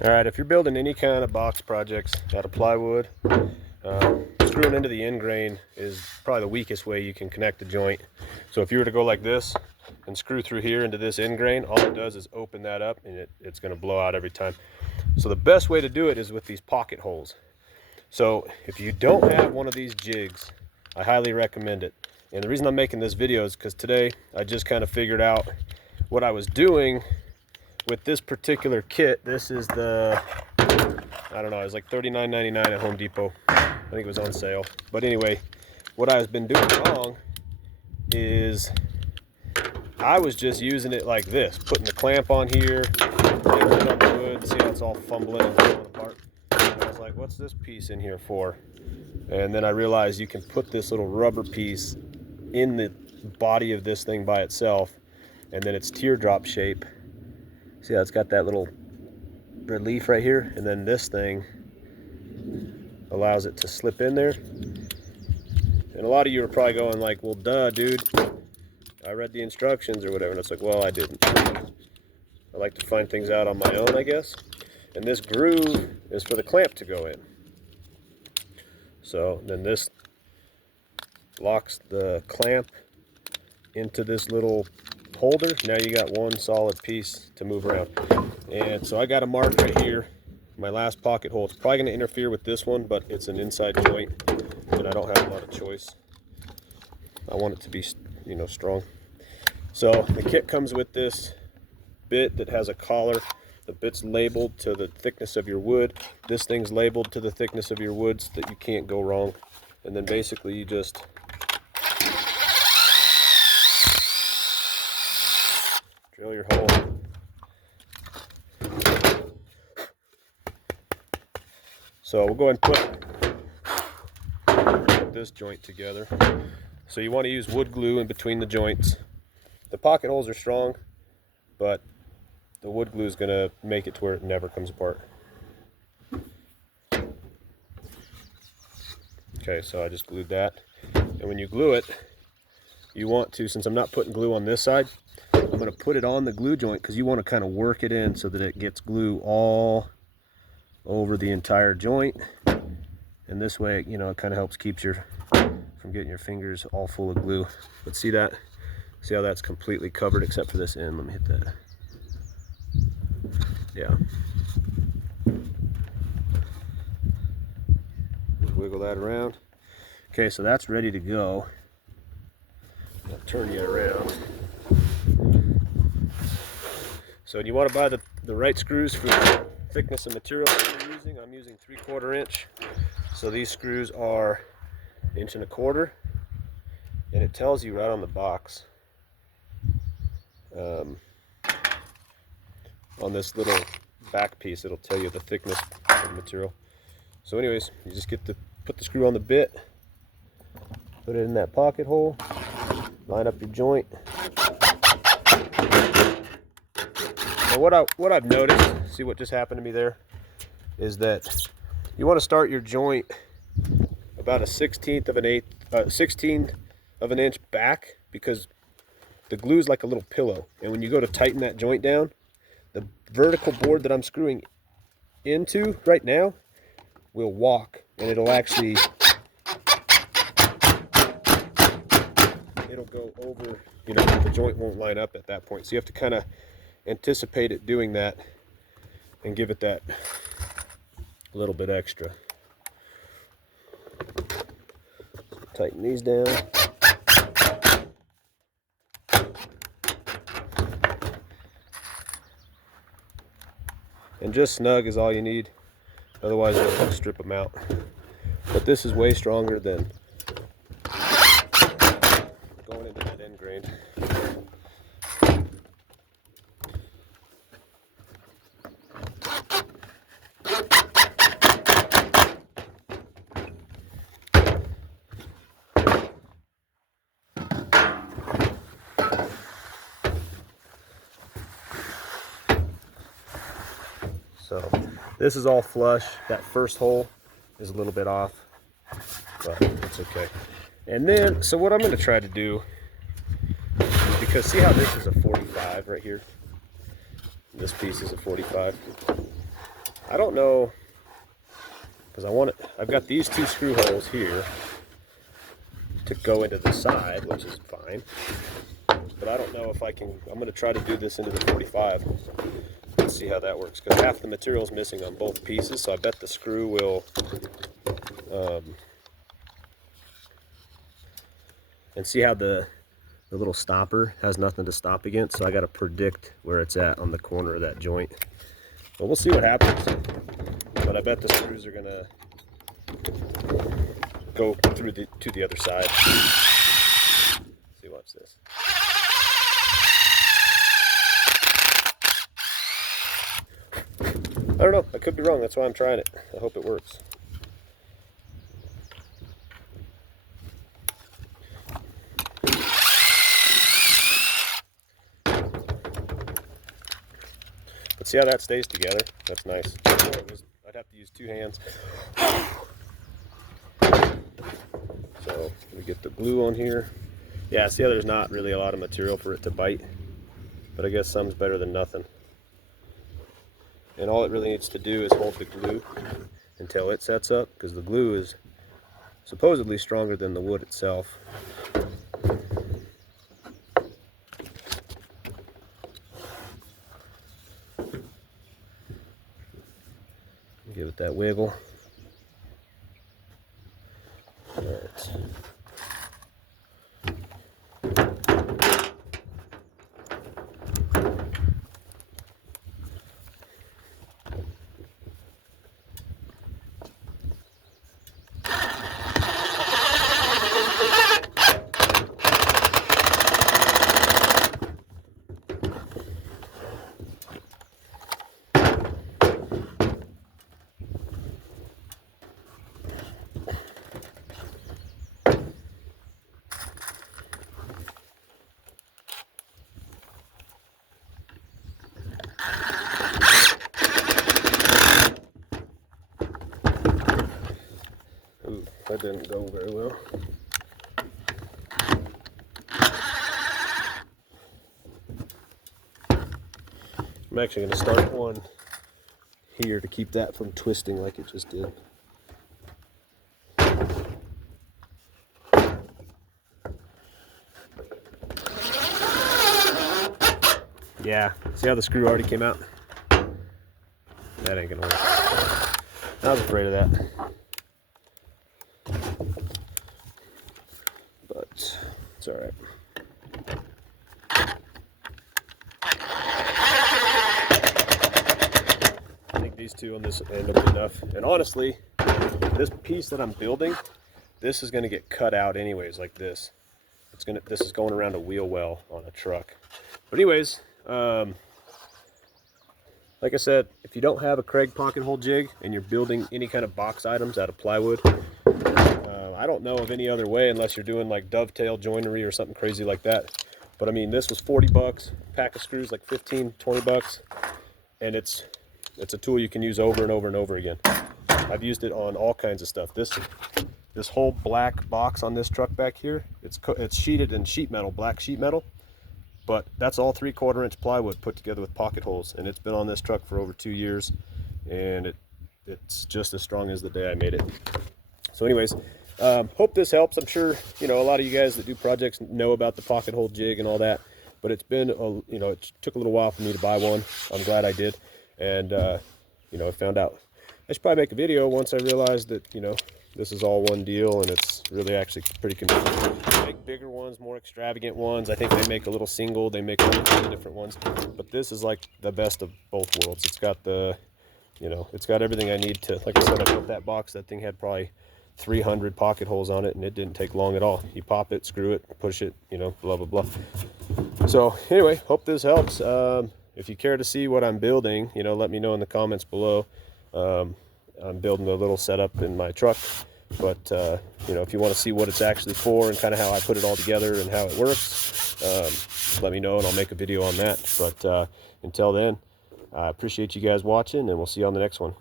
All right, if you're building any kind of box projects out of plywood, screwing into the end grain is probably the weakest way you can connect the joint. So if you were to go like this and screw through here into this end grain, all it does is open that up and it's going to blow out every time. So the best way to do it is with these pocket holes. So if you don't have one of these jigs, I highly recommend it. And the reason I'm making this video is because today I just kind of figured out what I was doing with this particular kit. This is the, I don't know, it was like $39.99 at Home Depot. I think it was on sale. But anyway, what I've been doing wrong is I was just using it like this, putting the clamp on here, putting it on the wood, see how it's all fumbling and falling apart. And I was like, what's this piece in here for? And then I realized you can put this little rubber piece in the body of this thing by itself, and then it's teardrop shape. See how it's got that little relief right here, and then this thing allows it to slip in there. And a lot of you are probably going like, well, duh, dude, I read the instructions or whatever. And it's like, well, I didn't. I like to find things out on my own, I guess. And this groove is for the clamp to go in. So then this locks the clamp into this little holder. Now you got one solid piece to move around. And so I got a mark right here, my last pocket hole. It's probably going to interfere with this one, but it's an inside joint and I don't have a lot of choice. I want it to be, you know, strong. So the kit comes with this bit that has a collar. The bit's labeled to the thickness of your wood. This thing's labeled to the thickness of your wood so that you can't go wrong. And then basically you just drill your hole. So we'll go ahead and put this joint together. So you want to use wood glue in between the joints. The pocket holes are strong, but the wood glue is going to make it to where it never comes apart. Okay, so I just glued that. And when you glue it, you want to, since I'm not putting glue on this side, I'm going to put it on the glue joint because you want to kind of work it in so that it gets glue all over the entire joint. And this way, you know, it kind of helps keeps your from getting your fingers all full of glue. But see that? See how that's completely covered except for this end? Let me hit that. Yeah. Just wiggle that around. Okay, so that's ready to go. I'll turn you around. So you want to buy the right screws for the thickness of material that you're using. I'm using 3/4 inch. So these screws are 1.25 inches. And it tells you right on the box. On this little back piece, it'll tell you the thickness of the material. So anyways, you just put the screw on the bit, put it in that pocket hole, line up your joint. And what I've noticed, see what just happened to me there, is that you want to start your joint about a 1/16 of an inch back, because the glue's like a little pillow, and when you go to tighten that joint down, the vertical board that I'm screwing into right now will walk, and it'll actually, it'll go over, you know, the joint won't line up at that point. So you have to kind of anticipate it doing that and give it that little bit extra. Tighten these down. And just snug is all you need, otherwise you'll strip them out. But this is way stronger than going into that end grain. So this is all flush. That first hole is a little bit off, but it's okay. And then, so what I'm going to try to do, because see how this is a 45 right here? This piece is a 45. I don't know, because I've got these 2 screw holes here to go into the side, which is fine. But I don't know if I can. I'm going to try to do this into the 45. Let's see how that works, because half the material is missing on both pieces, so I bet the screw will and see how the little stopper has nothing to stop against, so I got to predict where it's at on the corner of that joint. But we'll see what happens. But I bet the screws are gonna go through to the other side. See, watch this. I don't know, I could be wrong, that's why I'm trying it. I hope it works. But see how that stays together? That's nice. I'd have to use 2 hands. So we get the glue on here. Yeah, see how there's not really a lot of material for it to bite, but I guess some's better than nothing. And all it really needs to do is hold the glue until it sets up, because the glue is supposedly stronger than the wood itself. Give it that wiggle. All right. Ooh, that didn't go very well. I'm actually going to start one here to keep that from twisting like it just did. Yeah, see how the screw already came out? That ain't gonna work. I was afraid of that. But it's alright. I think these 2 on this end will be enough. And honestly, this piece that I'm building, this is gonna get cut out anyways, like this. This is going around a wheel well on a truck. But anyways, like I said, if you don't have a Craig pocket hole jig and you're building any kind of box items out of plywood, I don't know of any other way unless you're doing like dovetail joinery or something crazy like that. But I mean, this was 40 bucks, pack of screws like 15, 20 bucks, and it's a tool you can use over and over and over again. I've used it on all kinds of stuff. This whole black box on this truck back here, it's sheeted in sheet metal, black sheet metal. But that's all 3/4 inch plywood put together with pocket holes, and it's been on this truck for over 2 years, and it's just as strong as the day I made it. So anyways, hope this helps. I'm sure a lot of you guys that do projects know about the pocket hole jig and all that, but it's been it took a little while for me to buy one. I'm glad I did, and I found out I should probably make a video once I realized that this is all one deal, and it's really actually pretty convenient. They make bigger ones, more extravagant ones. I think they make a little single, they make all kinds of different ones, but this is like the best of both worlds. It's got it's got everything I need to, like I said, I built that box. That thing had probably 300 pocket holes on it, and it didn't take long at all. You pop it, screw it, push it, blah, blah, blah. So anyway, hope this helps. If you care to see what I'm building, let me know in the comments below. I'm building a little setup in my truck, but if you want to see what it's actually for and kind of how I put it all together and how it works, let me know and I'll make a video on that. But until then, I appreciate you guys watching, and we'll see you on the next one.